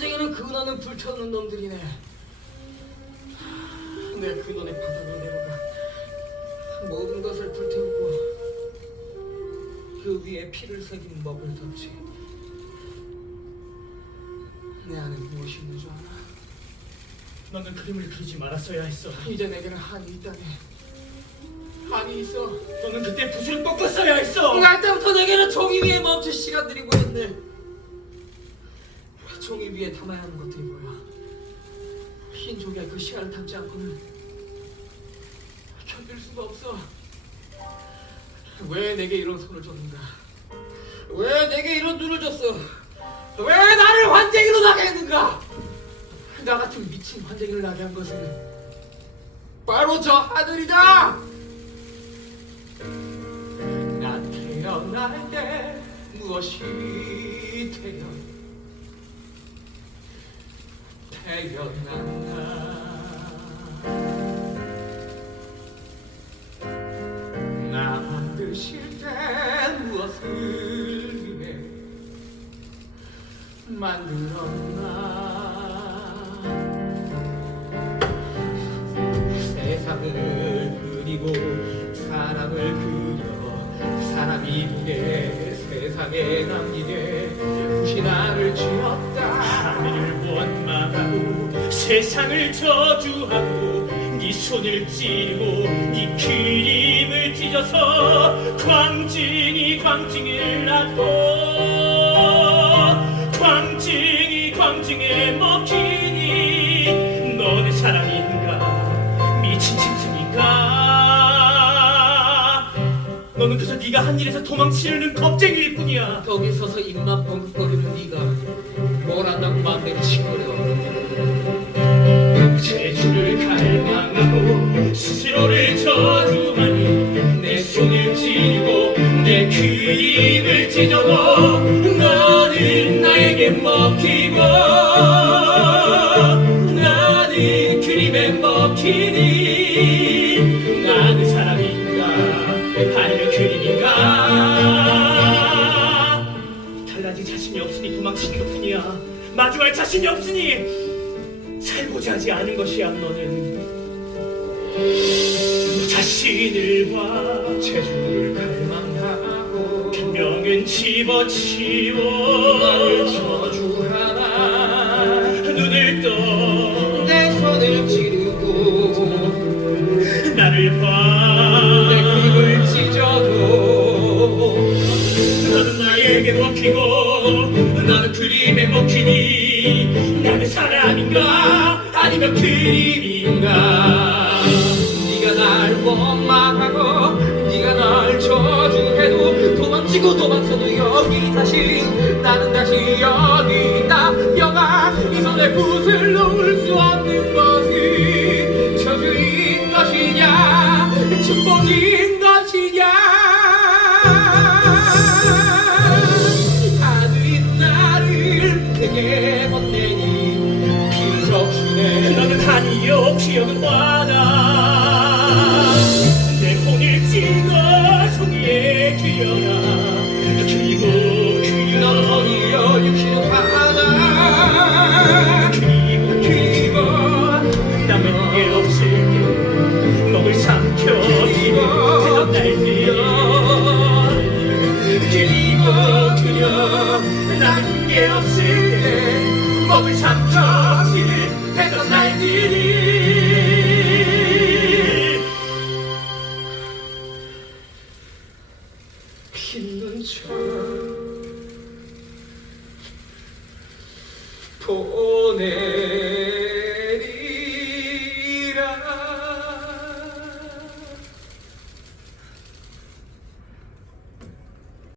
환쟁에는 근원은 불태우는 놈들이네. 내 근원의 바닥으로 내려가 모든 것을 불태우고 그 위에 피를 새긴 먹을 덮지. 내 안에 무엇이 있는 줄 알아? 너는 그림을 그리지 말았어야 했어. 이제 내게는 한이 있다네. 한이 있어. 너는 그때 붓을 꺾었어야 했어. 날 때부터 내게는 종이 위에 멈출 시간들이 보였네. 종이 위에 담아야 하는 것들이 뭐야? 흰 종이에 그 시간을 담지 않고는 견딜 수가 없어. 왜 내게 이런 손을 줬는가? 왜 내게 이런 눈을 줬어? 왜 나를 환쟁이로 나게 했는가? 나 같은 미친 환쟁이를 나게 한 것은 바로 저 하늘이다! 난 태어날 때 무엇이 태어 태어났나 나 만드실 때 무엇을 위해 만들었나? 세상을 그리고 사람을 그려 사람이 보게 세상에 남기게 세상을 저주하고 네 손을 찌르고 네 그림을 찢어서 광증이 광증을 낳고 광증이 광증에 먹히니 너의 사랑인가? 미친 짐승인가? 너는 그저 네가 한 일에서 도망치려는 겁쟁이일 뿐이야. 거기 서서 입만 뻥긋거리는 네가 뭘 안다고 마음대로 재 찢어도 너는 나에게 먹히고 나는 그림에 먹히니 나는 사람인가? 아니면 그림인가? 달라질 자신이 없으니 도망치는 것뿐이야. 마주할 자신이 없으니 살고자 하지 않은 것이야 너는. 너 자신을 봐. 갈망하고 변명은 집어치워. 나를 저주하나 눈을 떠. 내 손을 찌르고 나를 내 봐. 그림을 찢어도 너는 나에게 먹히고 나는 그림에 먹히니 나는 사람인가? 아니면 그림인가 도망쳐도 여기 다시 나는 다시 여기 삼켜 되던 날들이 흰 눈처 보내